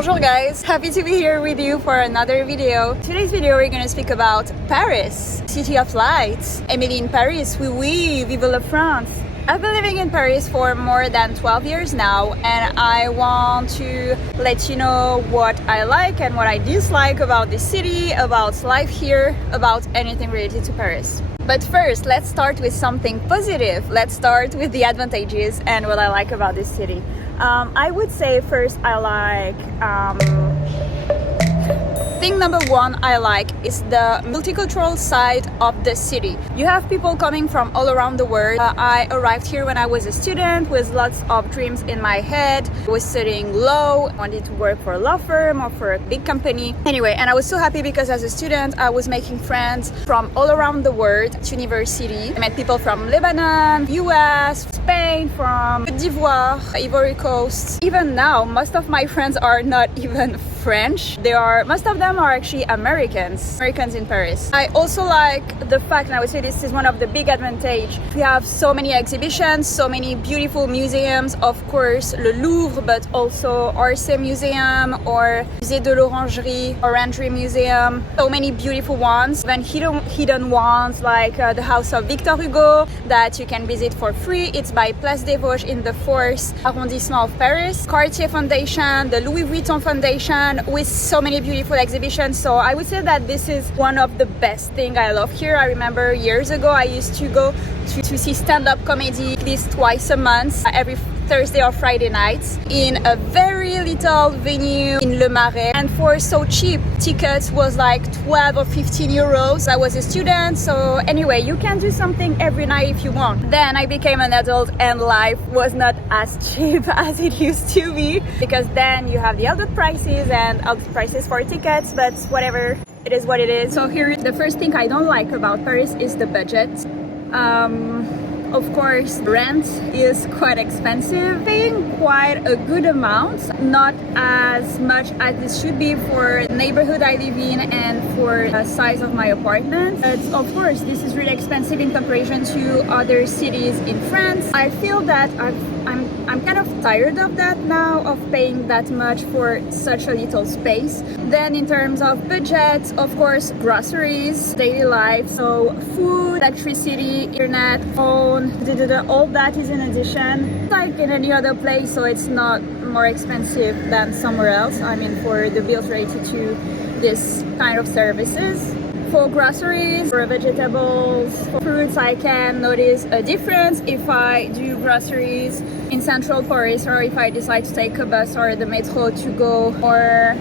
Bonjour guys, happy to be here with you for another video. Today's video we're gonna speak about Paris, city of lights. Emily in Paris, oui oui, vive la France. I've been living in Paris for more than 12 years now, and I want to let you know what I like and what I dislike about this city, about life here, about anything related to Paris. But first, let's start with something positive. Let's start with the advantages and what I like about this city. I would say first I like thing number one I like is the multicultural side of the city. You have people coming from all around the world. I arrived here when I was a student with lots of dreams in my head. I was studying law, wanted to work for a law firm or for a big company. Anyway, and I was so happy because as a student I was making friends from all around the world at university. I met people from Lebanon, US, Spain, from Côte d'Ivoire, Ivory Coast. Even now, most of my friends are not even French. Most of them are actually Americans in Paris. I also like the fact, and I would say this is one of the big advantages, we have so many exhibitions, so many beautiful museums, of course Le Louvre, but also Orsay Museum or Musée de l'Orangerie, Orangerie Museum, so many beautiful ones, even hidden ones like the house of Victor Hugo that you can visit for free. It's by Place des Vosges in the 4th arrondissement of Paris. Cartier Foundation, the Louis Vuitton Foundation, with so many beautiful exhibitions. So I would say that this is one of the best things I love here. I remember years ago I used to go to see stand-up comedy at least twice a month, every Thursday or Friday nights in a very little venue in Le Marais, and for so cheap tickets was like 12 or 15 euros. I was a student, so anyway, you can do something every night if you want. Then I became an adult and life was not as cheap as it used to be, because then you have the adult prices and adult prices for tickets, but whatever, it is what it is. So here, the first thing I don't like about Paris is the budget. Of course, rent is quite expensive, paying quite a good amount, not as much as it should be for the neighborhood I live in and for the size of my apartment. But of course, this is really expensive in comparison to other cities in France. I feel that I'm kind of tired of that now, of paying that much for such a little space. Then in terms of budget, of course, groceries, daily life, so food, electricity, internet, phone, all that is in addition. Like in any other place, so it's not more expensive than somewhere else. I mean, for the bills related to this kind of services. For groceries, for vegetables, for fruits, I can notice a difference if I do groceries in central Paris or if I decide to take a bus or the metro to go or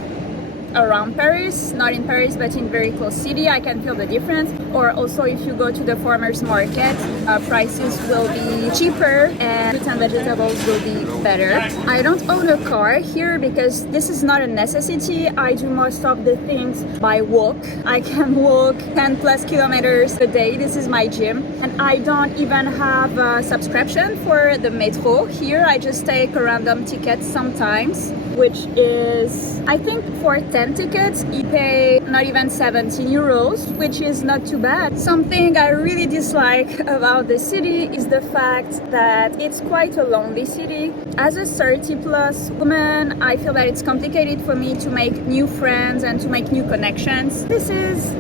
around Paris, not in Paris but in very close city. I can feel the difference. Or also if you go to the farmers market, prices will be cheaper and fruits and vegetables will be better. I don't own a car here because this is not a necessity. I do most of the things by walk. I can walk 10 plus kilometers a day. This is my gym, and I don't even have a subscription for the metro here. I just take a random ticket sometimes, which is, I think for 10 tickets you pay not even 17 euros, which is not too bad. Something I really dislike about the city is the fact that it's quite a lonely city. As a 30 plus woman, I feel that it's complicated for me to make new friends and to make new connections. This is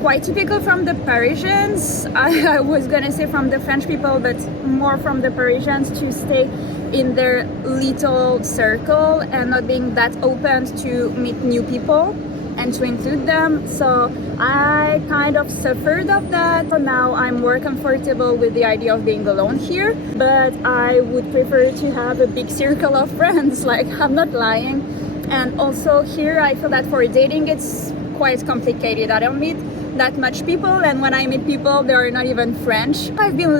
quite typical from the Parisians. I was gonna say from the French people, but more from the Parisians, to stay in their little circle and not being that open to meet new people and to include them. So I kind of suffered of that. So now I'm more comfortable with the idea of being alone here, but I would prefer to have a big circle of friends, like I'm not lying. And also here I feel that for dating it's quite complicated. I don't meet that much people, and when I meet people they are not even French. I've been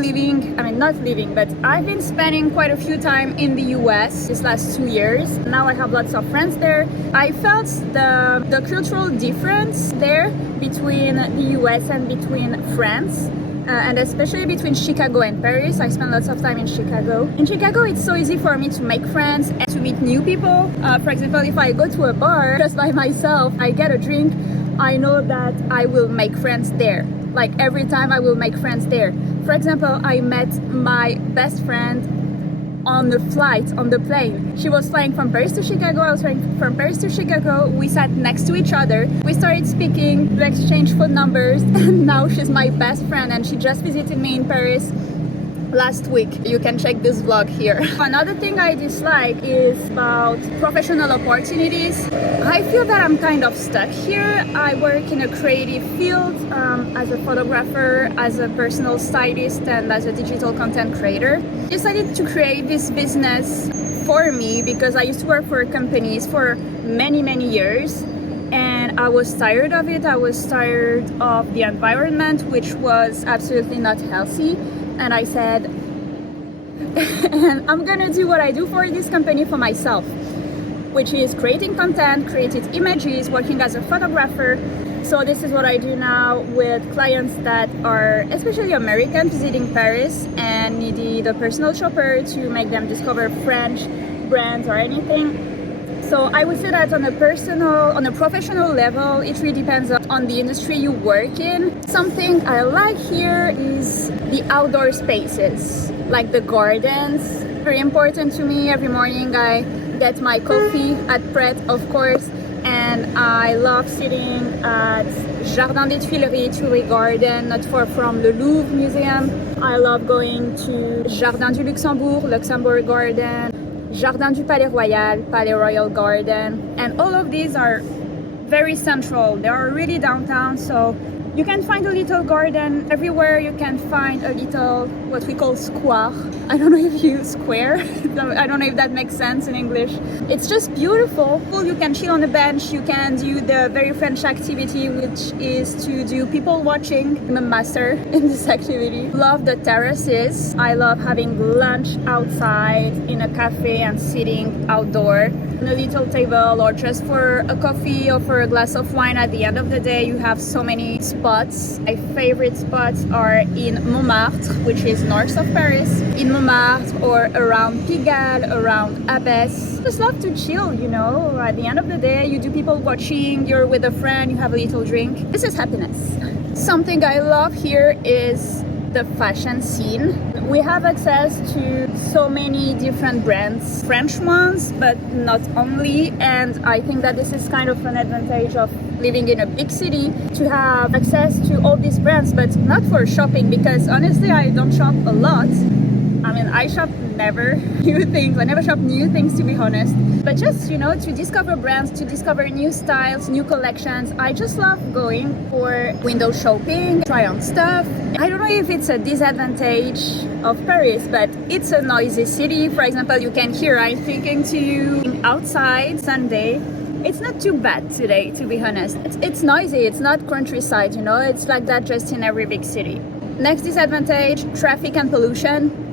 I've been spending quite a few time in the US these last 2 years. Now I have lots of friends there. I felt the cultural difference there between the US and between France, and especially between Chicago and Paris. I spent lots of time in Chicago. In Chicago it's so easy for me to make friends and to meet new people. For example, if I go to a bar just by myself, I get a drink, I know that I will make friends there. Like every time I will make friends there. For example, I met my best friend on the flight, on the plane. She was flying from Paris to Chicago, I was flying from Paris to Chicago. We sat next to each other. We started speaking, we exchanged phone numbers, and now she's my best friend, and she just visited me in Paris last week. You can check this vlog here. Another thing I dislike is about professional opportunities. I feel that I'm kind of stuck here. I work in a creative field as a photographer, as a personal stylist, and as a digital content creator. I decided to create this business for me because I used to work for companies for many years, and I was tired of it. I was tired of the environment, which was absolutely not healthy. And I said, and I'm gonna do what I do for this company for myself, which is creating content, creating images, working as a photographer. So this is what I do now with clients that are especially American visiting Paris and needed a personal shopper to make them discover French brands or anything. So I would say that on a professional level, it really depends on the industry you work in. Something I like here is the outdoor spaces, like the gardens. Very important to me. Every morning I get my coffee at Pret, of course, and I love sitting at Jardin des Tuileries Garden, not far from the Louvre Museum. I love going to Jardin du Luxembourg Garden, Jardin du Palais Royal, Palais Royal Garden, and all of these are very central. They are really downtown, so you can find a little garden everywhere. You can find a little, what we call square. I don't know if you square. I don't know if that makes sense in English. It's just beautiful. You can chill on a bench. You can do the very French activity, which is to do people watching. I'm a master in this activity. Love the terraces. I love having lunch outside in a cafe and sitting outdoor on a little table, or just for a coffee or for a glass of wine. At the end of the day, you have so many spots. My favorite spots are in Montmartre, which is north of Paris, in Montmartre or around Pigalle, around Abbesse. Just love to chill, you know. At the end of the day, you do people watching, you're with a friend, you have a little drink. This is happiness. Something I love here is the fashion scene. We have access to so many different brands, French ones, but not only. And I think that this is kind of an advantage of living in a big city, to have access to all these brands, but not for shopping, because honestly, I don't shop a lot. I mean, I shop never new things. I never shop new things, to be honest. But just, you know, to discover brands, to discover new styles, new collections. I just love going for window shopping, try on stuff. I don't know if it's a disadvantage of Paris, but it's a noisy city. For example, you can hear I'm speaking to you outside Sunday. It's not too bad today, to be honest. It's noisy, it's not countryside, you know, it's like that just in every big city. Next disadvantage, traffic and pollution.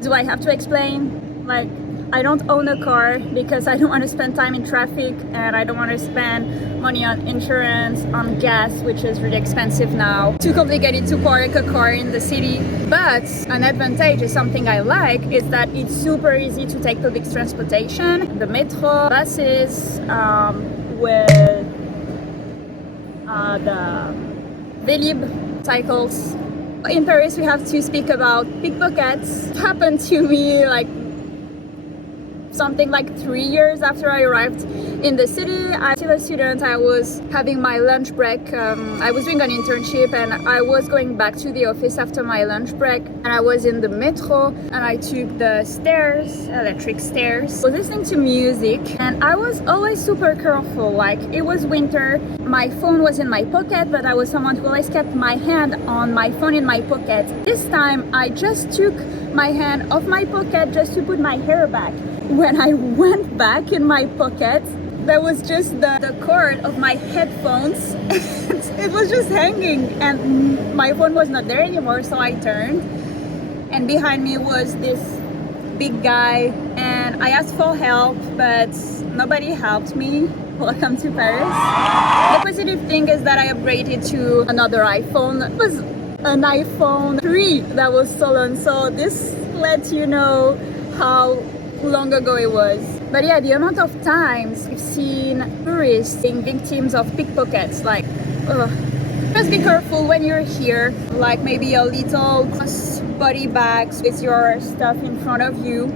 Do I have to explain? Like, I don't own a car because I don't want to spend time in traffic, and I don't want to spend money on insurance, on gas, which is really expensive now. Too complicated to park a car in the city. But an advantage is something I like, is that it's super easy to take public transportation, the metro, buses, with the Vélib cycles. In Paris, we have to speak about pickpockets. It happened to me like something like 3 years after I arrived in the city. I'm still a student. I was having my lunch break. I was doing an internship, and I was going back to the office after my lunch break, and I was in the metro, and I took the stairs, electric stairs. I was listening to music, and I was always super careful. Like, it was winter, my phone was in my pocket, but I was someone who always kept my hand on my phone in my pocket. This time I just took my hand off my pocket just to put my hair back. When I went back in my pocket, there was just the cord of my headphones. It was just hanging, and my phone was not there anymore. So I turned, and behind me was this big guy, and I asked for help, but nobody helped me. Welcome to Paris. The positive thing is that I upgraded to another iPhone. It was an iPhone 3 that was stolen, so this lets you know how long ago it was. But yeah, the amount of times we've seen tourists being victims of pickpockets, like, Just be careful when you're here, like maybe a little crossbody bags with your stuff in front of you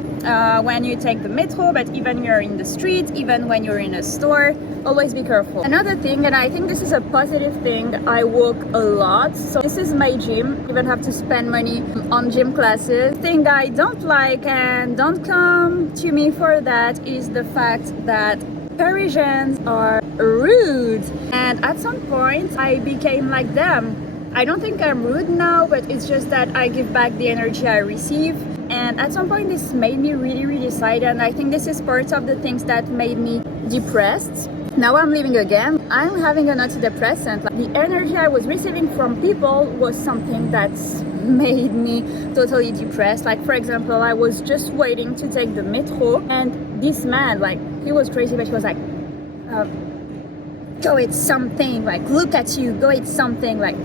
when you take the metro, but even when you're in the street, even when you're in a store, always be careful. Another thing, and I think this is a positive thing, I walk a lot, so this is my gym. Even have to spend money on gym classes. Thing I don't like, and don't come to me for that, is the fact that Parisians are rude, and at some point I became like them. I don't think I'm rude now, but it's just that I give back the energy I receive, and at some point this made me really sad, and I think this is part of the things that made me depressed. Now I'm living again, I'm having an antidepressant. Like, the energy I was receiving from people was something that's made me totally depressed. Like, for example, I was just waiting to take the metro, and this man, like, he was crazy, but he was like, go eat something, like, look at you, go eat something. Like,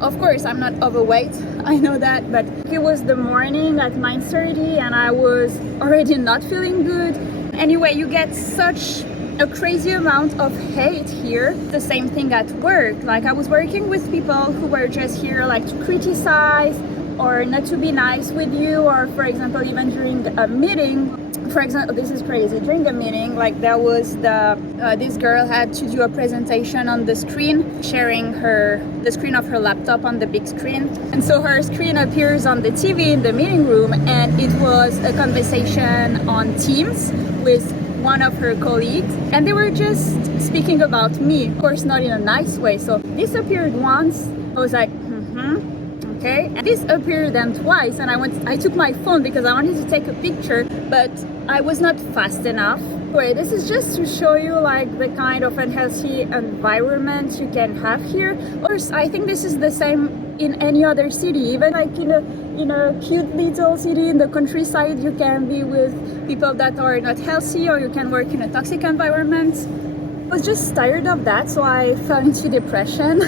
of course I'm not overweight, I know that, but it was the morning at 9:30 and I was already not feeling good. Anyway, you get such a crazy amount of hate here. The same thing at work. Like, I was working with people who were just here like to criticize or not to be nice with you, or for example, even during a meeting. For example, this is crazy. During a meeting, like, there was this girl had to do a presentation on the screen, sharing the screen of her laptop on the big screen. And so her screen appears on the TV in the meeting room, and it was a conversation on Teams with one of her colleagues, and they were just speaking about me, of course not in a nice way. So this appeared once, I was like, okay, and this appeared then twice, and I took my phone because I wanted to take a picture, but I was not fast enough. Anyway, this is just to show you like the kind of unhealthy environment you can have here. Of course, I think this is the same in any other city, even like in a cute little city in the countryside, you can be with people that are not healthy, or you can work in a toxic environment. I was just tired of that, so I fell into depression.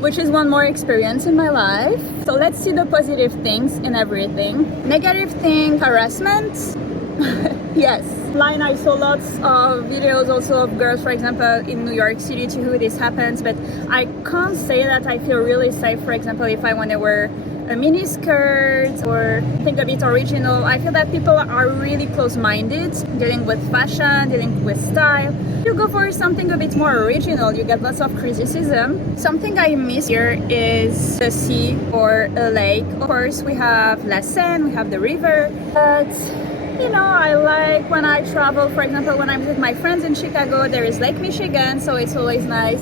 Which is one more experience in my life. So let's see the positive things in everything. Negative thing, harassment. Yes. Online I saw lots of videos also of girls, for example, in New York City to who this happens, but I can't say that I feel really safe, for example, if I want to wear a mini skirt or think a bit original. I feel that people are really close-minded, dealing with fashion, dealing with style. If you go for something a bit more original, you get lots of criticism. Something I miss here is the sea or a lake. Of course, we have La Seine, we have the river, but you know, I like when I travel, for example, when I'm with my friends in Chicago, there is Lake Michigan, so it's always nice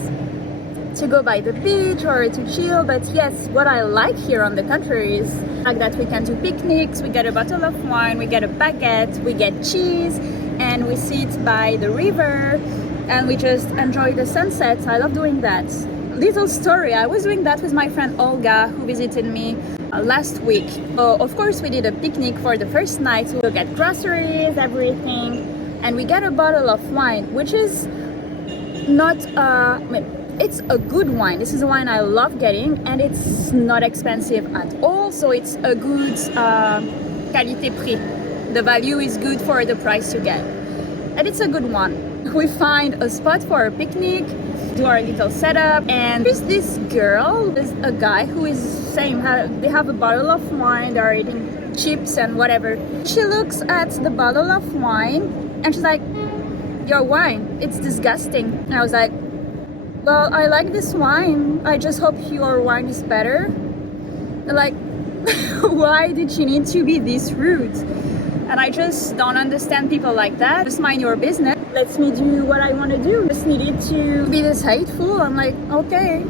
to go by the beach or to chill. But yes, what I like here on the country is like that we can do picnics, we get a bottle of wine, we get a baguette, we get cheese, and we sit by the river and we just enjoy the sunsets. I love doing that. Little story, I was doing that with my friend Olga, who visited me last week. Of course, we did a picnic for the first night. We get groceries, everything, and we get a bottle of wine, which is not it's a good wine. This is a wine I love getting, and it's not expensive at all, so it's a good qualité-prix. The value is good for the price you get, and it's a good one. We find a spot for a picnic, do our little setup, and there's this girl, there's a guy who is saying they have a bottle of wine, they're eating chips and whatever. She looks at the bottle of wine and she's like, your wine, it's disgusting. And I was like, well, I like this wine, I just hope your wine is better. And like, why did she need to be this rude? And I just don't understand people like that. Just mind your business. Let me do what I want to do. Just needed to be this hateful. I'm like, okay.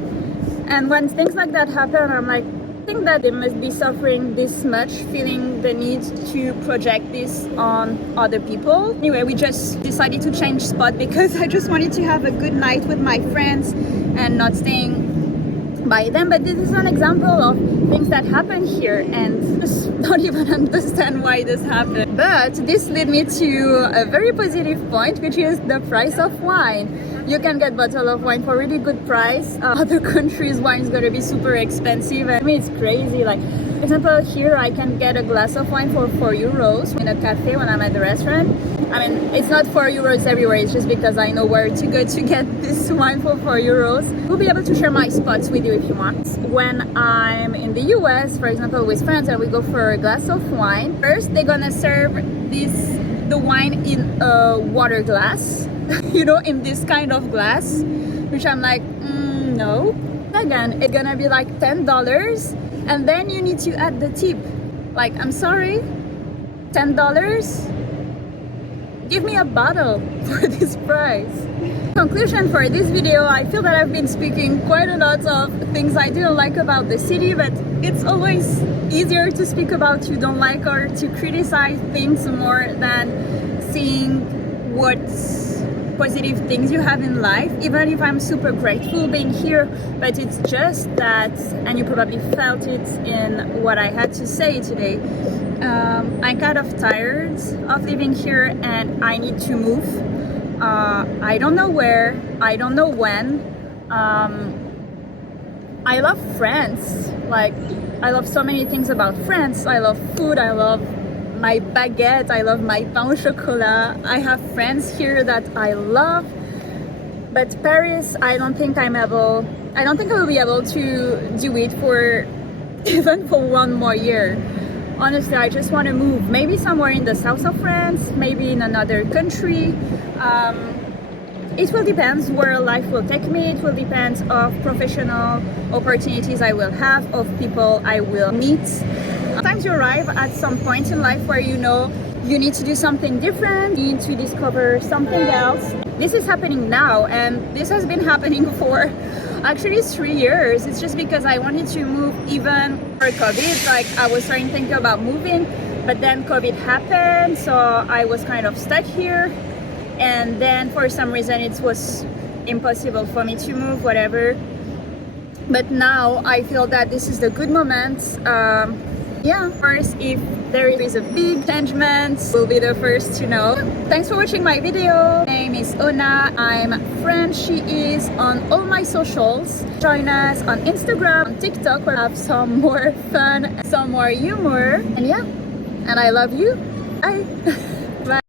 And when things like that happen, I'm like, I think that they must be suffering this much, feeling the need to project this on other people. Anyway, we just decided to change spot because I just wanted to have a good night with my friends and not staying by them. But this is an example of things that happen here, and just don't even understand why this happened. But this led me to a very positive point, which is the price of wine. You can get bottle of wine for really good price. Other countries wine is gonna be super expensive. I mean, it's crazy. Like, for example, here I can get a glass of wine for 4 euros in a cafe when I'm at the restaurant. I mean, it's not 4 euros everywhere. It's just because I know where to go to get this wine for 4 euros. We'll be able to share my spots with you if you want. When I'm in the US, for example, with friends and we go for a glass of wine, first they're gonna serve the wine in a water glass, you know, in this kind of glass, which I'm like, no. Again, it's gonna be like $10, and then you need to add the tip. Like, I'm sorry, $10? Give me a bottle for this price. Conclusion for this video, I feel that I've been speaking quite a lot of things I didn't like about the city, but it's always easier to speak about you don't like or to criticize things more than seeing what's positive things you have in life. Even if I'm super grateful being here, but it's just that, and you probably felt it in what I had to say today, I'm kind of tired of living here and I need to move. I don't know where, I don't know when. I love France. Like, I love so many things about France. I love food, I love my baguette, I love my pain au chocolat. I have friends here that I love. But Paris, I don't think I will be able to do it for even for 1 more year. Honestly, I just want to move. Maybe somewhere in the south of France, maybe in another country. It will depend where life will take me. It will depend of professional opportunities I will have, of people I will meet. Sometimes you arrive at some point in life where you know you need to do something different, you need to discover something else. This is happening now, and this has been happening for actually 3 years. It's just because I wanted to move even for COVID. Like, I was starting to think about moving, but then COVID happened, so I was kind of stuck here. And then for some reason it was impossible for me to move, whatever. But now I feel that this is the good moment. Yeah, of course, if there is a big changement, we'll be the first to know. Thanks for watching my video. My name is Ona. I'm French. She is on all my socials. Join us on Instagram, on TikTok, where I have some more fun, some more humor. And yeah, and I love you. Bye.